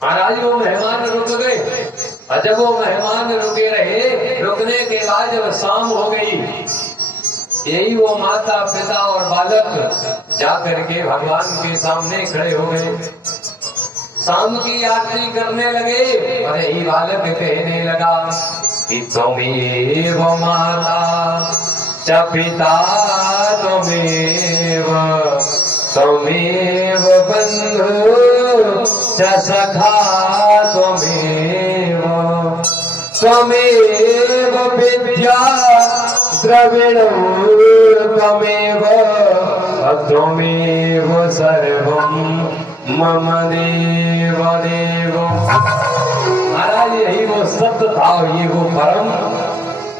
महाराज वो मेहमान रुक गए, और जब वो मेहमान रुके रहे, रुकने के बाद जब शाम हो गई, यही वो माता पिता और बालक जाकर के भगवान के सामने खड़े हो गए, शाम की आरती करने लगे। और यही बालक कहने लगा कि त्वमेव माता च पिता त्वमेव, त्वमेव बंधु च सखा त्वमेव, त्वमेव विद्या द्रविणं त्वमेव, त्वमेव सर्वं मम देव देव। महाराज यही वो सत्य था, ये वो परम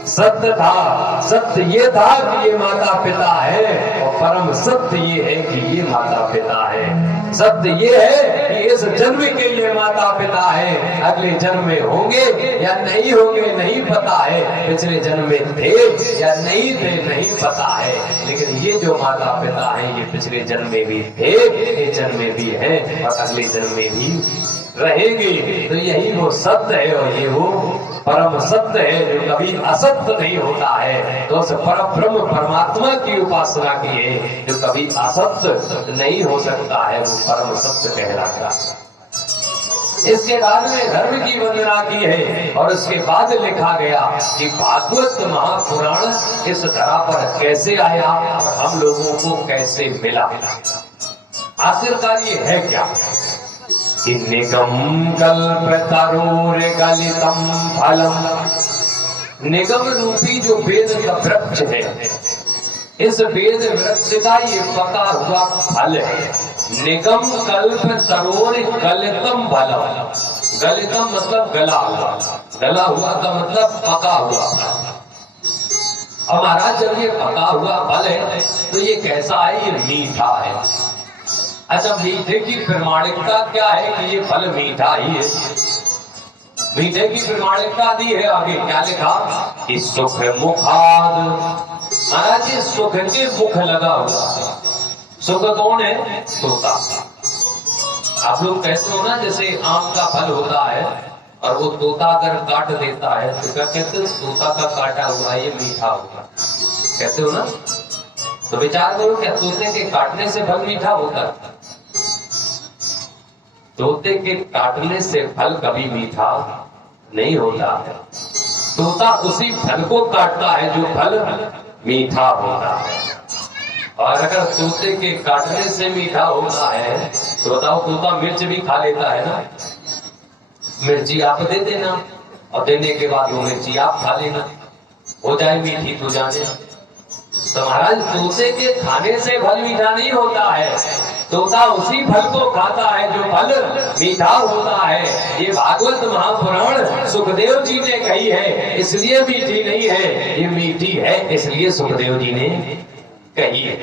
सत्य था। सत्य ये था कि ये माता पिता है, और परम सत्य ये है कि ये माता पिता है। सत्य ये है कि इस जन्म के लिए माता पिता है, अगले जन्म में होंगे या नहीं होंगे नहीं पता है, पिछले जन्म में थे या नहीं थे नहीं पता है, लेकिन ये जो माता पिता है ये पिछले जन्म में भी थे, इस जन्म में भी है और अगले जन्म में भी रहेंगे। तो यही वो सत्य है, और ये वो परम सत्य है जो कभी असत्य नहीं होता है। तो उस परम ब्रह्म परमात्मा की उपासना की है जो कभी असत्य नहीं हो सकता है, वो परम सत्य कहलाता है। इसके बाद में धर्म की वंदना की है, और उसके बाद लिखा गया कि भागवत महापुराण इस धरा पर कैसे आया और हम लोगों को कैसे मिला। आखिरकार ये है क्या कि निगम कल्पतरुर गलितम फलम, निगम रूपी जो वेद का वृक्ष है, इस वेद वृक्ष का ये पका हुआ फल है। निगम कल्प तरोर गलितम फलम, गलितम मतलब गला हुआ, गला हुआ का मतलब पका हुआ। अब महाराज जब ये पका हुआ फल है तो ये कैसा है? ये मीठा है। अच्छा, मीठे की प्रमाणिकता क्या है कि ये फल मीठा ही है? मीठे की प्रमाणिकता दी है आगे, क्या लिखा कि सुख मुखाद। महाराज ये सुख के मुख लगा हुआ है। सुख कौन है? तोता। आप लोग कहते हो ना, जैसे आम का फल होता है और वो तोता अगर काट देता है तो क्या कहते हो? तोता का काटा हुआ ये मीठा होगा, कहते हो ना? तो विचार करो, क्या तोते के काटने से फल मीठा होता है? तोते के काटने से फल कभी मीठा नहीं होता है। तोता उसी फल को काटता है जो फल मीठा होता है। और अगर तोते के काटने से मीठा होता है तो बताओ, तोता मिर्च भी खा लेता है ना? मिर्ची आप दे देना और देने के बाद वो मिर्ची आप खा लेना, हो जाए मीठी तो जाने। तो महाराज तोते के खाने से फल मीठा नहीं होता है, तोता उसी फल को खाता है जो फल मीठा होता है। ये भागवत महापुराण सुखदेव जी ने कही है, इसलिए मीठी नहीं है, ये मीठी है इसलिए सुखदेव जी ने कही है।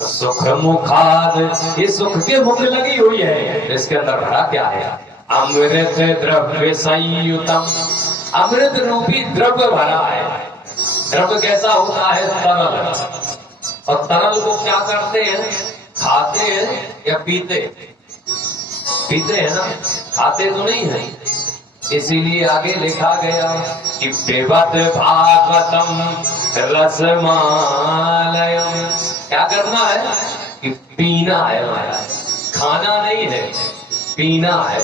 तो सुख मुखाद, ये सुख के मुख लगी हुई है। इसके अंदर भरा क्या है? अमृत द्रव्य संयुतम, अमृत रूपी द्रव्य भरा है। द्रव्य कैसा होता है? तरल। और तरल को क्या करते हैं? खाते हैं या पीते? पीते हैं ना, खाते तो नहीं है। इसीलिए आगे लिखा गया कि पिबत भागवतम रसमालयम। क्या करना है? कि पीना है हमारा, खाना नहीं है, पीना है।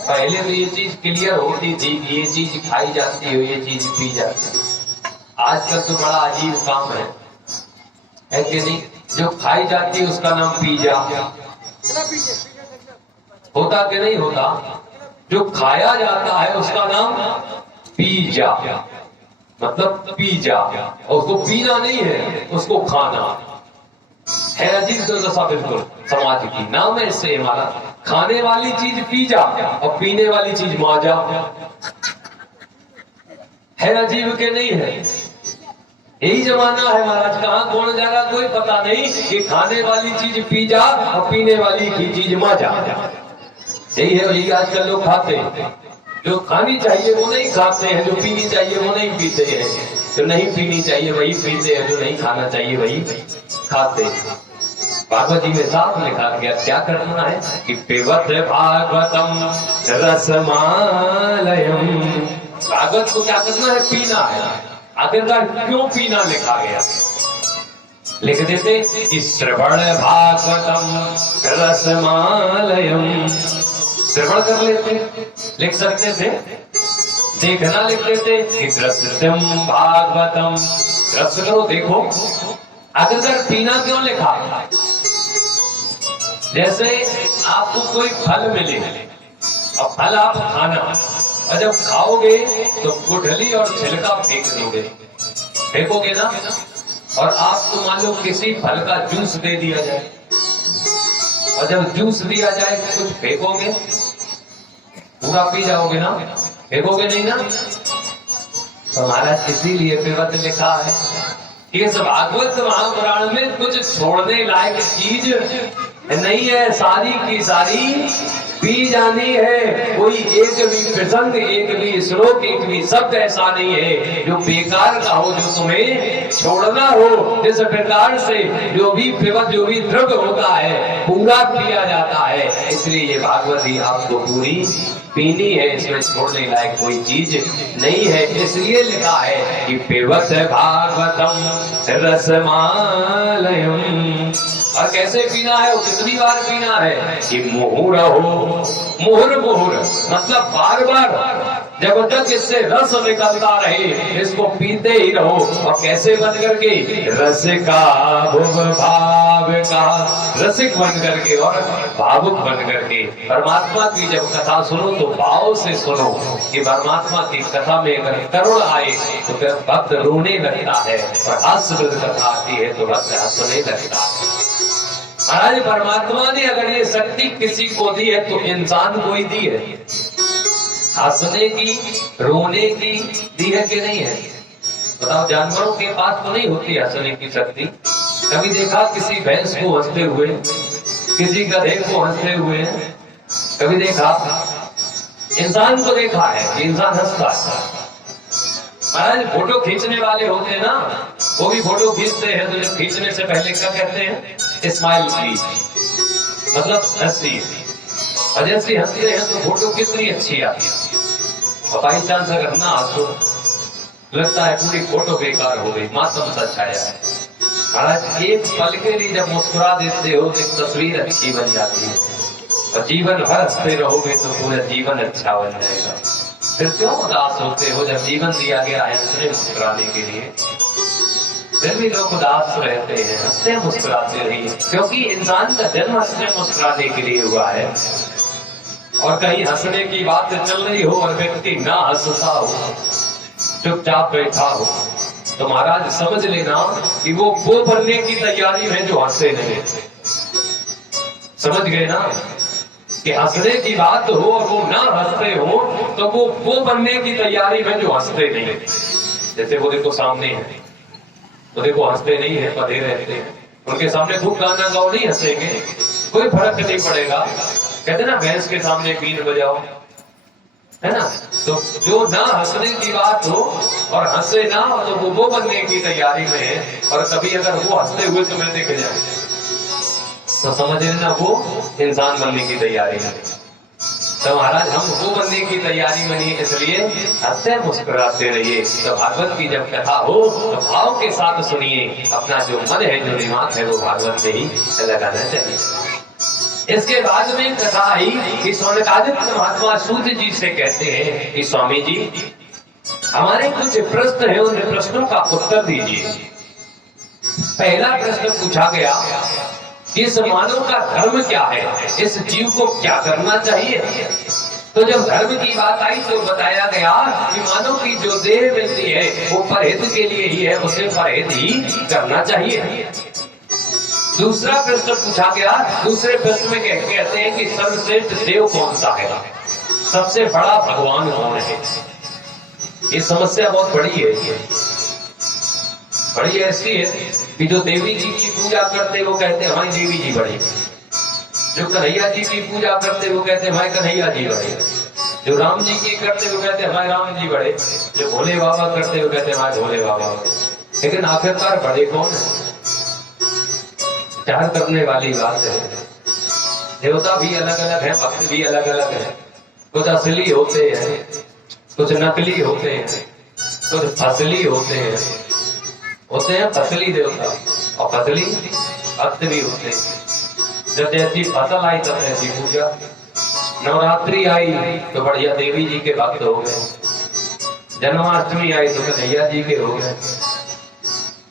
पहले तो ये चीज क्लियर होती थी कि ये चीज खाई जाती है, ये चीज पी जाती है। आजकल तो बड़ा अजीब काम है कि नहीं? जो खाई जाती है उसका नाम पिज्जा होता कि नहीं होता? जो खाया जाता है उसका नाम पिज्जा, मतलब पिज्जा। और उसको पीना नहीं है, उसको खाना है। अजीब दुर्दशा बिल्कुल समाज की। नाम है इससे हमारा, खाने वाली चीज पिज्जा और पीने वाली चीज माजा। है अजीब के नहीं है? यही जमाना है महाराज। कहाँ कौन जा रहा कोई पता नहीं कि खाने वाली चीज पिज्जा और पीने वाली की चीज माजा। यही है, यही आजकल लोग खाते हैं। जो खानी चाहिए वो नहीं खाते हैं, जो पीनी चाहिए वो नहीं पीते हैं, जो नहीं पीनी चाहिए वही पीते हैं, जो नहीं खाना चाहिए वही खाते हैं। भागवत जी में साफ लिखा गया क्या करना है कि पिबत भागवतम रसमालयम। भागवत को क्या करना है? पीना है। आखिरकार क्यों पीना लिखा गया? लिख देते कि श्रवण भागवतम रसमालयम। श्रवण कर लेते, लिख सकते थे। देखना लिख लेते कि दृश्यम भागवतम। दृश्य करो, देखो। आखिरकार पीना क्यों लिखा? जैसे आपको कोई फल मिले और फल आप खाना, और जब खाओगे तो गुठली और छिलका फेंक दोगे, फेंकोगे ना। और आपको मान लो किसी फल का जूस दे दिया जाए, और जब जूस दिया जाए कुछ फेंकोगे, पूरा पी जाओगे ना, फेंकोगे नहीं ना। तो महाराज इसीलिए पिबत लिखा है कि इस भागवत महापुराण में कुछ छोड़ने लायक चीज नहीं है, सारी की सारी पी जानी है। कोई एक भी प्रसंग, एक भी श्लोक, एक भी शब्द ऐसा नहीं है जो बेकार का हो, जो तुम्हें छोड़ना हो। जिस प्रकार से जो भी पिबत, जो भी द्रव्य होता है पूरा पिया जाता है, इसलिए ये भागवती आपको पूरी पीनी है। इसमें छोड़ने लायक कोई चीज नहीं है। इसलिए लिखा है कि पिबत भागवतम रसमालयम। और कैसे पीना है, वो कितनी बार पीना है कि मुहुरहो, मुहुर मुहुर मतलब बार बार, जब तक इससे रस निकलता रहे इसको पीते ही रहो। और कैसे बन करके? रसिका भुव भाव का, रसिक बन करके और भावुक बन करके। परमात्मा की जब कथा सुनो तो भाव से सुनो। कि परमात्मा की कथा में अगर करुण आए तो फिर भक्त रोने लगता है, और हास्यवृत कथा आती है तो भक्त हंसने लगता है। महाराज परमात्मा ने अगर ये शक्ति किसी को दी है तो इंसान को ही दी है। हंसने की, रोने की दी है कि नहीं है? बताओ, जानवरों के पास तो नहीं होती हंसने की शक्ति। कभी देखा किसी भैंस को हंसते हुए, किसी गधे को हंसते हुए? कभी देखा? इंसान को देखा है कि इंसान हंसता है। महाराज फोटो खींचने वाले होते हैं ना, वो भी फोटो खींचते हैं तो जब खींचने से पहले क्या कहते हैं? स्माइल प्लीज, मतलब हंसी। और जैसे हंसते हैं तो फोटो कितनी अच्छी आती है। और बाई चांस अगर ना हंसो लगता है पूरी फोटो बेकार हो गई, मातम सा छाया है। महाराज एक पल के लिए जब मुस्कुरा देते हो तो एक तस्वीर अच्छी बन जाती है। और जीवन भर हंसते रहोगे तो पूरा जीवन अच्छा बन जाएगा। फिर क्यों उदास होते हो जब जीवन दिया गया है हंसने मुस्कुराने के लिए? फिर भी लोग उदास रहते हैं। हंसते मुस्कुराते रहिए, क्योंकि इंसान का जन्म हंसने मुस्कुराने के लिए हुआ है। और कहीं हंसने की बात चल रही हो और व्यक्ति ना हंसता हो, चुपचाप बैठा हो, तो महाराज समझ लेना कि वो बनने की तैयारी में जो हंसे नहीं। समझ गए ना कि हंसने की बात हो और वो ना हंसते हो तो वो बनने की तैयारी में जो हंसते नहीं। जैसे वो देखो सामने है, तो देखो हंसते नहीं है, पधे रहते हैं। उनके सामने खूब गाना गाओ, नहीं हंसेंगे, कोई फर्क नहीं पड़ेगा। कहते ना भैंस के सामने बीन बजाओ, है ना। तो जो ना हंसने की बात हो और हंसे ना हो तो वो बनने की तैयारी में है। और कभी अगर वो हंसते हुए तुम्हें दिख जाए तो समझ लेना वो इंसान बनने की तैयारी में। तो महाराज हम वो बनने की तैयारी में नहीं, इसलिए हंसते मुस्कुराते रहिए। तो भागवत की जब कथा हो तो भाव के साथ सुनिए। अपना जो मन है, जो दिमाग है, वो भागवत में ही लगाना चाहिए। इसके बाद में कथा आई कि सौनकादित्य महात्मा सूत जी से कहते हैं कि स्वामी जी हमारे कुछ प्रश्न है, उन प्रश्नों का उत्तर दीजिए। पहला प्रश्न पूछा गया कि इस मानव का धर्म क्या है, इस जीव को क्या करना चाहिए। तो जब धर्म की बात आई तो बताया गया कि मानव की जो देह मिलती है वो परहित के लिए ही है, उसे परहित ही करना चाहिए। दूसरा प्रश्न पूछा गया, दूसरे प्रश्न में कहते हैं कि सर्वश्रेष्ठ देव कौन सा है, सबसे बड़ा भगवान कौन है। ये समस्या बहुत बड़ी है। बड़ी ऐसी है कि जो देवी जी की पूजा करते वो कहते हैं हमारी देवी जी बड़ी, जो कन्हैया जी की पूजा करते वो कहते हैं हमारे कन्हैया जी बड़े, जो राम जी की करते वो कहते हैं हमारे राम जी बड़े, जो भोले बाबा करते वो कहते हैं हमारे भोले बाबा। लेकिन आखिरकार बड़े कौन है? विचार करने वाली बात है। देवता भी अलग अलग है, भक्त भी अलग अलग है। कुछ असली होते हैं, कुछ नकली होते हैं, कुछ फसली होते हैं फसली देवता, और फसली भक्त भी होते हैं। जब जैसी फसल आई तब ऐसी पूजा। नवरात्रि आई तो बढ़िया देवी जी के भक्त हो गए, जन्माष्टमी आई तो कन्हैया जी के हो गए,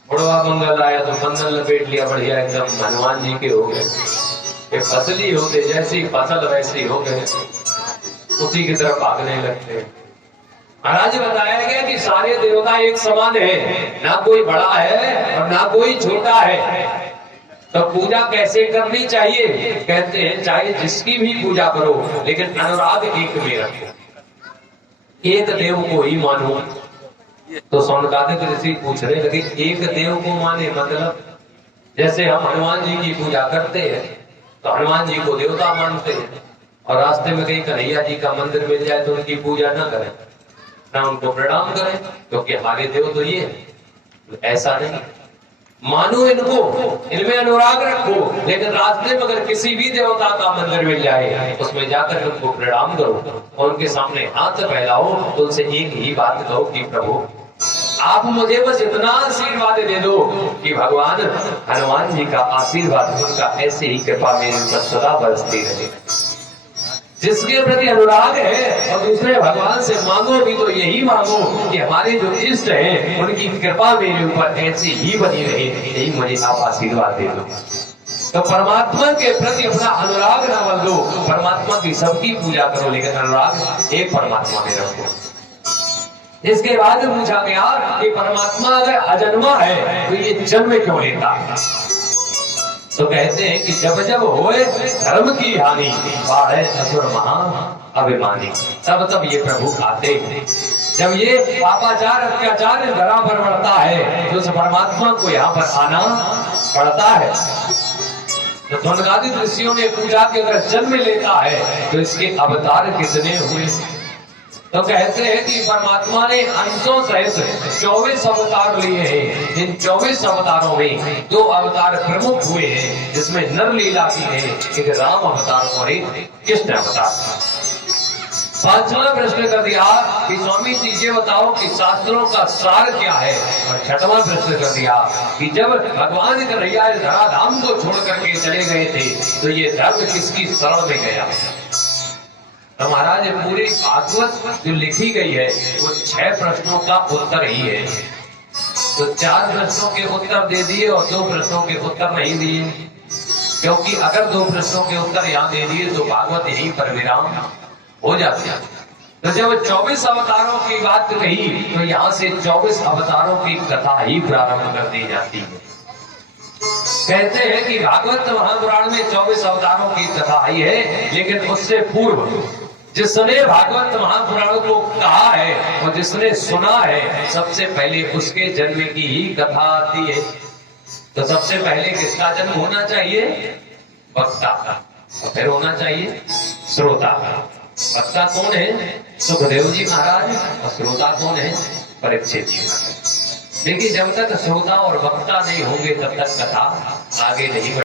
उड़वा मंगल आया तो बंधन लपेट लिया बढ़िया एकदम हनुमान जी के हो गए। ये फसली होते, जैसी फसल वैसी हो गए, उसी की तरफ भागने लगते हैं। महाराज बताया गया कि सारे देवता एक समान है, ना कोई बड़ा है और ना कोई छोटा है। तो पूजा कैसे करनी चाहिए? कहते हैं चाहे जिसकी भी पूजा करो, लेकिन अनुराग एक में रखो, एक देव को ही मानो। तो सौनकादिक ऋषि पूछने लगे, एक देव को माने मतलब? जैसे हम हनुमान जी की पूजा करते हैं तो हनुमान जी को देवता मानते हैं, और रास्ते में कहीं कन्हैया जी का मंदिर मिल जाए तो उनकी पूजा ना करें, ना उनको प्रणाम करें, क्योंकि हमारे देव तो ये। ऐसा नहीं, मानो इनको, इनमें अनुराग रखो, लेकिन रास्ते में अगर किसी भी देवता का मंदिर मिल जाए उसमें जाकर उनको प्रणाम करो और उनके सामने हाथ फैलाओ, तो उनसे एक ही बात कहो कि प्रभु आप मुझे बस इतना आशीर्वाद दे दो कि भगवान हनुमान जी का आशीर्वाद, उनका ऐसे ही कृपा मेरे ऊपर सदा बरसती रहे। जिसके प्रति अनुराग है और दूसरे भगवान से मांगो भी तो यही मांगो कि हमारे जो इष्ट हैं उनकी कृपा मेरे ऊपर ऐसी ही बनी रहे, यही मुझे आप आशीर्वाद दे दो। तो परमात्मा के प्रति अपना अनुराग ना बदलो, परमात्मा की सबकी पूजा करो, लेकिन अनुराग एक परमात्मा में रखो। इसके बाद पूछा गया कि परमात्मा अगर अजन्मा है तो ये जन्म क्यों लेता है? तो कहते हैं कि जब जब होए धर्म की हानि, बाढ़े असुर महा अभिमानी, तब तब ये प्रभु आते हैं। जब ये पापाचार अत्याचार धरा पर बढ़ता है तो उस परमात्मा को यहाँ पर आना पड़ता है। तो सौनकादिक ऋषियों ने पूजा के अगर जन्म लेता है तो इसके अवतार कितने हुए? तो कहते हैं कि परमात्मा ने अंशों सहित 24 अवतार लिए हैं। इन 24 अवतारों में 2 अवतार प्रमुख हुए हैं, जिसमें नर लीला की है, एक राम अवतार और एक कृष्ण अवतार। 5वां प्रश्न कर दिया कि स्वामी जी ये बताओ कि शास्त्रों का सार क्या है, और 6वां प्रश्न कर दिया कि जब भगवान कन्हैया धराधाम को छोड़ करके चले गए थे तो ये धर्म किसकी शरण में गया? तो महाराज पूरी भागवत जो लिखी गई है वो 6 प्रश्नों का उत्तर ही है। तो 4 प्रश्नों के उत्तर दे दिए और 2 प्रश्नों के उत्तर नहीं दिए, क्योंकि अगर 2 प्रश्नों के उत्तर यहाँ दे दिए तो भागवत यहीं पर विराम हो जाती है। तो जब 24 अवतारों की बात कही तो यहाँ से 24 अवतारों की कथा ही प्रारंभ कर दी जाती है। कहते हैं कि भागवत महापुराण में 24 अवतारों की कथा आई है, लेकिन उससे पूर्व जिसने भागवत महापुराण को कहा है और जिसने सुना है, सबसे पहले उसके जन्म की ही कथा आती है। तो सबसे पहले किसका जन्म होना चाहिए? वक्ता का, और फिर होना चाहिए श्रोता का। वक्ता कौन है? सुखदेव जी महाराज, और श्रोता कौन है? परीक्षित जी महाराज। देखिए, जब तक श्रोता और वक्ता नहीं होंगे तब तक कथा आगे नहीं बढ़ेगी।